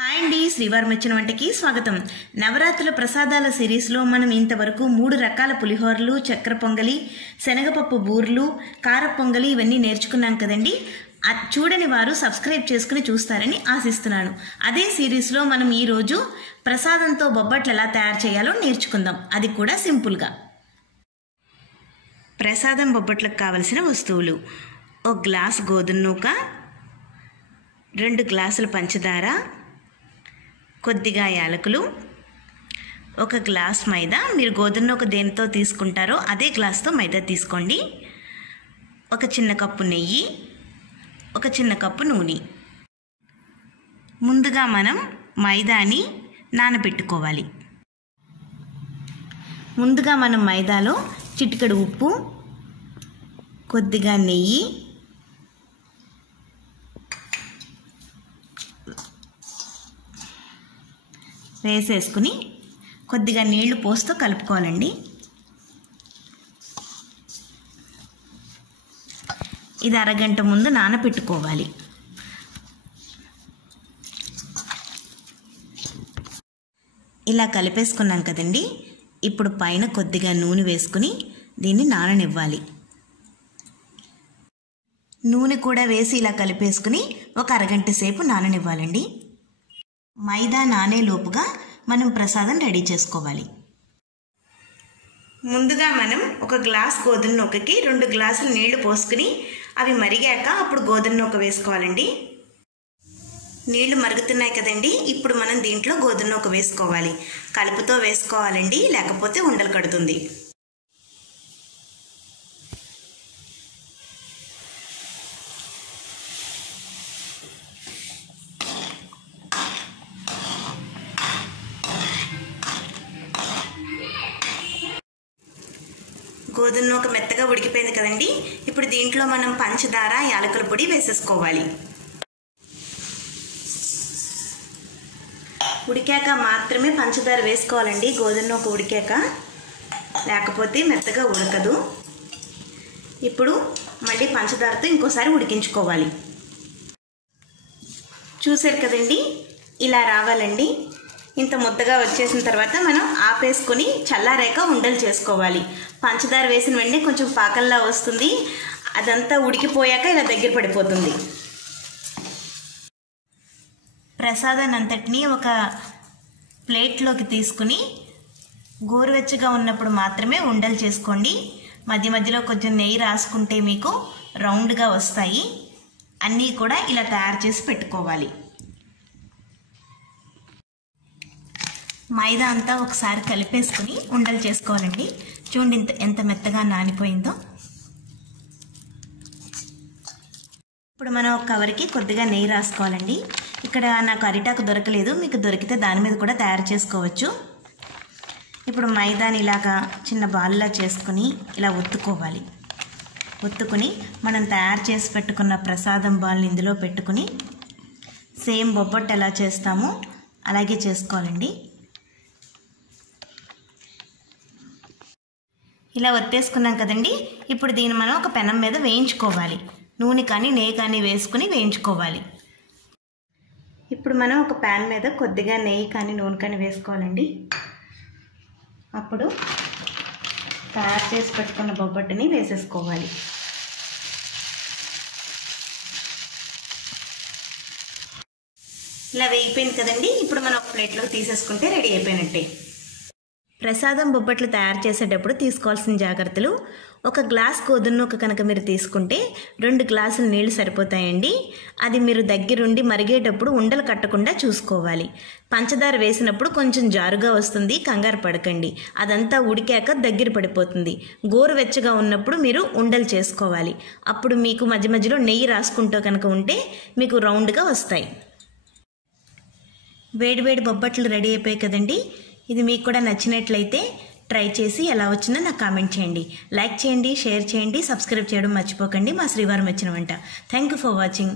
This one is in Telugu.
హాయ్ అండి, శ్రీవారం వచ్చిన వంటకి స్వాగతం. నవరాత్రుల ప్రసాదాల సిరీస్లో మనం ఇంతవరకు 3 రకాల పులిహోరలు, చక్కెర పొంగలి, శనగపప్పు బూర్లు, కార పొంగలి ఇవన్నీ నేర్చుకున్నాం కదండి. చూడని వారు సబ్స్క్రైబ్ చేసుకుని చూస్తారని ఆశిస్తున్నాను. అదే సిరీస్లో మనం ఈరోజు ప్రసాదంతో బొబ్బట్లు ఎలా తయారు చేయాలో నేర్చుకుందాం, అది కూడా సింపుల్గా. ప్రసాదం బొబ్బట్లకు కావలసిన వస్తువులు: 1 గ్లాస్ గోధుమ నూక, 2 గ్లాసుల పంచదార, కొద్దిగా యాలకులు, 1 గ్లాస్ మైదా. మీరు గోధుమ నూక దేనితో తీసుకుంటారో అదే గ్లాస్తో మైదా తీసుకోండి. 1 చిన్న కప్పు నెయ్యి, 1 చిన్న కప్పు నూనె. ముందుగా మనం మైదాని నానబెట్టుకోవాలి. ముందుగా మనం మైదాలో చిటికెడు ఉప్పు, కొద్దిగా నెయ్యి, వేసేసుకుని కొద్దిగా నీళ్లు పోస్తూ కలుపుకోవాలండి. ఇది అరగంట ముందు నానబెట్టుకోవాలి. ఇలా కలిపేసుకున్నాం కదండి. ఇప్పుడు పైన కొద్దిగా నూనె వేసుకుని దీన్ని నాననివ్వాలి. నూనె కూడా వేసి ఇలా కలిపేసుకుని ఒక అరగంట సేపు నాననివ్వాలండి. మైదా నానే లోపుగా మనం ప్రసాదం రెడీ చేసుకోవాలి. ముందుగా మనం 1 గ్లాస్ గోధుమ నూకకి 2 గ్లాసులు నీళ్లు పోసుకుని అవి మరిగాక అప్పుడు గోధుమ నూక వేసుకోవాలండి. నీళ్లు మరుగుతున్నాయి కదండి. ఇప్పుడు మనం దీంట్లో గోధుమ నూక వేసుకోవాలి. కలుపుతో వేసుకోవాలండి, లేకపోతే ఉండలు కడుతుంది. గోధుమ నూక మెత్తగా ఉడికిపోయింది కదండి. ఇప్పుడు దీంట్లో మనం పంచదార, యాలకుల పొడి వేసేసుకోవాలి. ఉడికాక మాత్రమే పంచదార వేసుకోవాలండి, గోధుమ నూక ఉడికాక, లేకపోతే మెత్తగా ఉడకదు. ఇప్పుడు మళ్ళీ పంచదారతో ఇంకోసారి ఉడికించుకోవాలి. చూసారు కదండి, ఇలా రావాలండి. ఇంత ముద్దగా వచ్చేసిన తర్వాత మనం ఆపేసుకొని చల్లారాక ఉండలు చేసుకోవాలి. పంచదార వేసిన వెంటనే కొంచెం పాకంలా వస్తుంది. అదంతా ఉడికిపోయాక ఇలా దగ్గర పడిపోతుంది. ప్రసాదాన్ని అంతటినీ ఒక ప్లేట్లోకి తీసుకుని గోరువెచ్చగా ఉన్నప్పుడు మాత్రమే ఉండలు చేసుకోండి. మధ్య మధ్యలో కొంచెం నెయ్యి రాసుకుంటే మీకు రౌండ్గా వస్తాయి. అన్నీ కూడా ఇలా తయారు చేసి పెట్టుకోవాలి. మైదా అంతా ఒకసారి కలిపేసుకుని ఉండలు చేసుకోవాలండి. చూడండి ఎంత మెత్తగా నానిపోయిందో. ఇప్పుడు మనం ఒక కవర్కి కొద్దిగా నెయ్యి రాసుకోవాలండి. ఇక్కడ నాకు అరిటాకు దొరకలేదు, మీకు దొరికితే దాని మీద కూడా తయారు చేసుకోవచ్చు. ఇప్పుడు మైదాని ఇలాగా చిన్న బాల్లా చేసుకుని ఇలా ఒత్తుకోవాలి. ఒత్తుకుని మనం తయారు చేసి పెట్టుకున్న ప్రసాదం బాల్ని ఇందులో పెట్టుకుని సేమ్ బొబ్బట్టు ఎలా చేస్తామో అలాగే చేసుకోవాలండి. ఇలా ఒత్తేసుకున్నాం కదండి. ఇప్పుడు దీన్ని మనం ఒక పెనం మీద వేయించుకోవాలి. నూనె కానీ నెయ్యి కానీ వేసుకుని వేయించుకోవాలి. ఇప్పుడు మనం ఒక ప్యాన్ మీద కొద్దిగా నెయ్యి కానీ నూనె కానీ వేసుకోవాలండి. అప్పుడు తయారు చేసి పెట్టుకున్న బొబ్బట్టుని వేసేసుకోవాలి. ఇలా వేగిపోయింది కదండి. ఇప్పుడు మనం ఒక ప్లేట్లోకి తీసేసుకుంటే రెడీ అయిపోయినట్టే. ప్రసాదం బొబ్బట్లు తయారు చేసేటప్పుడు తీసుకోవాల్సిన జాగ్రత్తలు: 1 గ్లాస్ గోధుమ నూక కనుక మీరు తీసుకుంటే 2 గ్లాసుల నీళ్లు సరిపోతాయండి. అది మీరు దగ్గరుండి మరిగేటప్పుడు ఉండలు కట్టకుండా చూసుకోవాలి. పంచదార వేసినప్పుడు కొంచెం జారుగా వస్తుంది, కంగారు పడకండి. అదంతా ఉడికాక దగ్గర పడిపోతుంది. గోరువెచ్చగా ఉన్నప్పుడు మీరు ఉండలు చేసుకోవాలి. అప్పుడు మీకు మధ్య మధ్యలో నెయ్యి రాసుకుంటూ కనుక ఉంటే మీకు రౌండ్గా వస్తాయి. వేడివేడి బొబ్బట్లు రెడీ అయిపోయాయి కదండి. ఇది మీకు కూడా నచ్చినట్లయితే ట్రై చేసి ఎలా వచ్చిందో నాకు కామెంట్ చేయండి. లైక్ చేయండి, షేర్ చేయండి, సబ్స్క్రైబ్ చేయడం మర్చిపోకండి. మా శ్రీవారం వచ్చిన వంట. Thank you for watching.